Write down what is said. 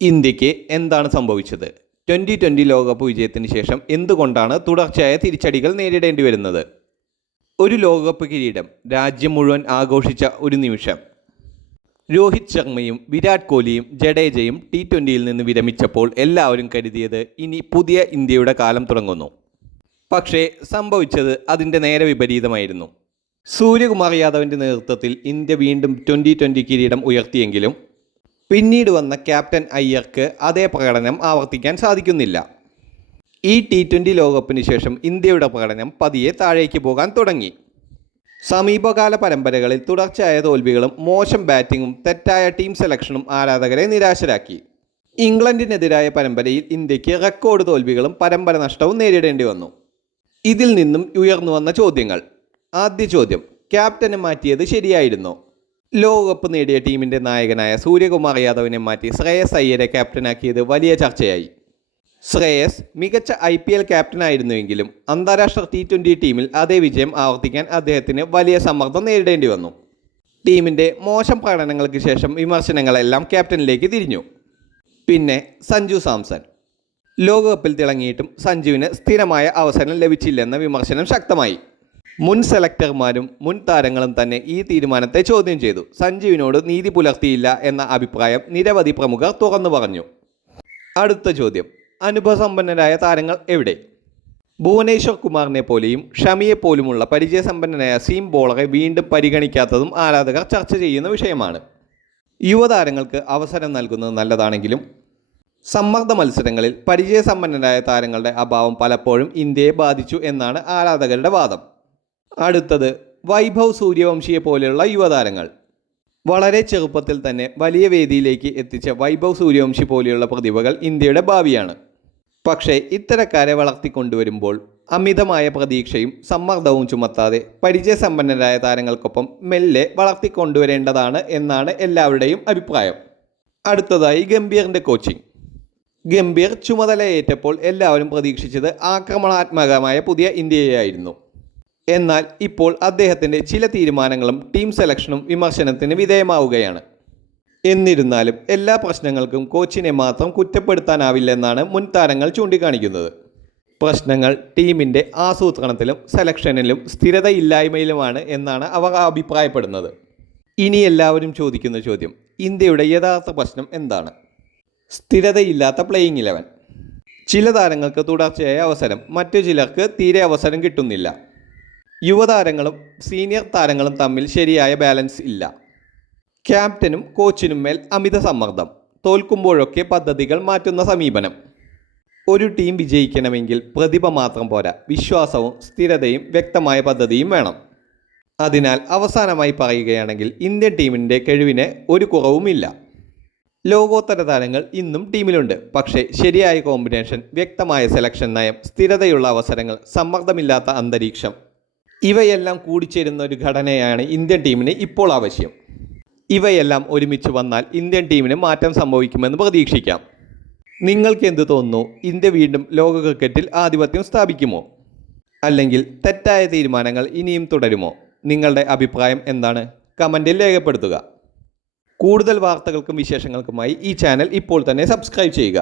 ഇന്ത്യക്ക് എന്താണ് സംഭവിച്ചത്? 2020 ലോകകപ്പ് വിജയത്തിന് ശേഷം എന്തുകൊണ്ടാണ് തുടർച്ചയായ തിരിച്ചടികൾ നേരിടേണ്ടി വരുന്നത്? ഒരു ലോകകപ്പ് കിരീടം രാജ്യം മുഴുവൻ ആഘോഷിച്ച ഒരു നിമിഷം. രോഹിത് ശർമ്മയും വിരാട് കോഹ്ലിയും ജഡേജയും T20യിൽ നിന്ന് വിരമിച്ചപ്പോൾ എല്ലാവരും കരുതിയത് ഇനി പുതിയ ഇന്ത്യയുടെ കാലം തുടങ്ങുന്നു. പക്ഷേ സംഭവിച്ചത് അതിൻ്റെ നേരെ വിപരീതമായിരുന്നു. സൂര്യകുമാർ യാദവിൻ്റെ നേതൃത്വത്തിൽ ഇന്ത്യ വീണ്ടും 2020 കിരീടം ഉയർത്തിയെങ്കിലും പിന്നീട് വന്ന ക്യാപ്റ്റൻ അയ്യർക്ക് അതേ പ്രകടനം ആവർത്തിക്കാൻ സാധിക്കുന്നില്ല. ഈ T20 ലോകകപ്പിന് ശേഷം ഇന്ത്യയുടെ പ്രകടനം പതിയെ താഴേക്ക് പോകാൻ തുടങ്ങി. സമീപകാല പരമ്പരകളിൽ തുടർച്ചയായ തോൽവികളും മോശം ബാറ്റിങ്ങും തെറ്റായ ടീം സെലക്ഷനും ആരാധകരെ നിരാശരാക്കി. ഇംഗ്ലണ്ടിനെതിരായ പരമ്പരയിൽ ഇന്ത്യക്ക് റെക്കോർഡ് തോൽവികളും പരമ്പര നഷ്ടവും നേരിടേണ്ടി വന്നു. ഇതിൽ നിന്നും ഉയർന്നു വന്ന ചോദ്യങ്ങൾ. ആദ്യ ചോദ്യം, ക്യാപ്റ്റനെ മാറ്റിയത് ശരിയായിരുന്നോ? ലോകകപ്പ് നേടിയ ടീമിൻ്റെ നായകനായ സൂര്യകുമാർ യാദവിനെ മാറ്റി ശ്രേയസ് അയ്യരെ ക്യാപ്റ്റനാക്കിയത് വലിയ ചർച്ചയായി. ശ്രേയസ് മികച്ച IPL ക്യാപ്റ്റനായിരുന്നുവെങ്കിലും അന്താരാഷ്ട്ര T20 ടീമിൽ അതേ വിജയം ആവർത്തിക്കാൻ അദ്ദേഹത്തിന് വലിയ സമ്മർദ്ദം നേരിടേണ്ടി വന്നു. ടീമിൻ്റെ മോശം പ്രകടനങ്ങൾക്ക് ശേഷം വിമർശനങ്ങളെല്ലാം ക്യാപ്റ്റനിലേക്ക് തിരിഞ്ഞു. പിന്നെ സഞ്ജു സാംസൺ. ലോകകപ്പിൽ തിളങ്ങിയിട്ടും സഞ്ജുവിന് സ്ഥിരമായ അവസരം ലഭിച്ചില്ലെന്ന വിമർശനം ശക്തമായി. മുൻ സെലക്ടർമാരും മുൻ താരങ്ങളും തന്നെ ഈ തീരുമാനത്തെ ചോദ്യം ചെയ്തു. സഞ്ജുവിനോട് നീതി പുലർത്തിയില്ല എന്ന അഭിപ്രായം നിരവധി പ്രമുഖർ തുറന്നു പറഞ്ഞു. അടുത്ത ചോദ്യം, അനുഭവസമ്പന്നരായ താരങ്ങൾ എവിടെ? ഭുവനേശ്വർ കുമാറിനെ പോലെയും ഷമിയെപ്പോലുമുള്ള പരിചയസമ്പന്നനായ സീം ബോളറെ വീണ്ടും പരിഗണിക്കാത്തതും ആരാധകർ ചർച്ച ചെയ്യുന്ന വിഷയമാണ്. യുവതാരങ്ങൾക്ക് അവസരം നൽകുന്നത് നല്ലതാണെങ്കിലും സമ്മർദ്ദ മത്സരങ്ങളിൽ പരിചയസമ്പന്നരായ താരങ്ങളുടെ അഭാവം പലപ്പോഴും ഇന്ത്യയെ ബാധിച്ചു എന്നാണ് ആരാധകരുടെ വാദം. അടുത്തത്, വൈഭവ് സൂര്യവംശിയെ പോലെയുള്ള യുവതാരങ്ങൾ. വളരെ ചെറുപ്പത്തിൽ തന്നെ വലിയ വേദിയിലേക്ക് എത്തിച്ച വൈഭവ് സൂര്യവംശി പോലെയുള്ള പ്രതിഭകൾ ഇന്ത്യയുടെ ഭാവിയാണ്. പക്ഷേ ഇത്തരക്കാരെ വളർത്തിക്കൊണ്ടുവരുമ്പോൾ അമിതമായ പ്രതീക്ഷയും സമ്മർദ്ദവും ചുമത്താതെ പരിചയസമ്പന്നരായ താരങ്ങൾക്കൊപ്പം മെല്ലെ വളർത്തിക്കൊണ്ടുവരേണ്ടതാണ് എന്നാണ് എല്ലാവരുടെയും അഭിപ്രായം. അടുത്തതായി ഗംഭീറിൻ്റെ കോച്ചിങ്. ഗംഭീർ ചുമതലയേറ്റപ്പോൾ എല്ലാവരും പ്രതീക്ഷിച്ചത് ആക്രമണാത്മകമായ പുതിയ ഇന്ത്യയായിരുന്നു. എന്നാൽ ഇപ്പോൾ അദ്ദേഹത്തിൻ്റെ ചില തീരുമാനങ്ങളും ടീം സെലക്ഷനും വിമർശനത്തിന് വിധേയമാവുകയാണ്. എന്നിരുന്നാലും എല്ലാ പ്രശ്നങ്ങൾക്കും കോച്ചിനെ മാത്രം കുറ്റപ്പെടുത്താനാവില്ലെന്നാണ് മുൻ താരങ്ങൾ ചൂണ്ടിക്കാണിക്കുന്നത്. പ്രശ്നങ്ങൾ ടീമിൻ്റെ ആസൂത്രണത്തിലും സെലക്ഷനിലും സ്ഥിരതയില്ലായ്മയിലുമാണ് എന്നാണ് അവർ അഭിപ്രായപ്പെടുന്നത്. ഇനി എല്ലാവരും ചോദിക്കുന്ന ചോദ്യം, ഇന്ത്യയുടെ യഥാർത്ഥ പ്രശ്നം എന്താണ്? സ്ഥിരതയില്ലാത്ത പ്ലേയിങ് 11. ചില താരങ്ങൾക്ക് തുടർച്ചയായ അവസരം, മറ്റു ചിലർക്ക് തീരെ അവസരം കിട്ടുന്നില്ല. യുവതാരങ്ങളും സീനിയർ താരങ്ങളും തമ്മിൽ ശരിയായ ബാലൻസ് ഇല്ല. ക്യാപ്റ്റനും കോച്ചിനും മേൽ അമിത സമ്മർദ്ദം, തോൽക്കുമ്പോഴൊക്കെ പദ്ധതികൾ മാറ്റുന്ന സമീപനം. ഒരു ടീം വിജയിക്കണമെങ്കിൽ പ്രതിഭ മാത്രം പോരാ, വിശ്വാസവും സ്ഥിരതയും വ്യക്തമായ പദ്ധതിയും വേണം. അതിനാൽ അവസാനമായി പറയുകയാണെങ്കിൽ ഇന്ത്യൻ ടീമിൻ്റെ കഴിവിന് ഒരു കുറവുമില്ല. ലോകോത്തര താരങ്ങൾ ഇന്നും ടീമിലുണ്ട്. പക്ഷേ ശരിയായ കോമ്പിനേഷൻ, വ്യക്തമായ സെലക്ഷൻ നയം, സ്ഥിരതയുള്ള അവസരങ്ങൾ, സമ്മർദ്ദമില്ലാത്ത അന്തരീക്ഷം, ഇവയെല്ലാം കൂടിച്ചേരുന്ന ഒരു ഘടനയാണ് ഇന്ത്യൻ ടീമിന് ഇപ്പോൾ ആവശ്യം. ഇവയെല്ലാം ഒരുമിച്ച് വന്നാൽ ഇന്ത്യൻ ടീമിന് മാറ്റം സംഭവിക്കുമെന്ന് പ്രതീക്ഷിക്കാം. നിങ്ങൾക്ക് എന്ത് തോന്നുന്നു? ഇന്ത്യ വീണ്ടും ലോക ക്രിക്കറ്റിൽ ആധിപത്യം സ്ഥാപിക്കുമോ? അല്ലെങ്കിൽ തെറ്റായ തീരുമാനങ്ങൾ ഇനിയും തുടരുമോ? നിങ്ങളുടെ അഭിപ്രായം എന്താണ്? കമൻറ്റിൽ രേഖപ്പെടുത്തുക. കൂടുതൽ വാർത്തകൾക്കും വിശേഷങ്ങൾക്കുമായി ഈ ചാനൽ ഇപ്പോൾ തന്നെ സബ്സ്ക്രൈബ് ചെയ്യുക.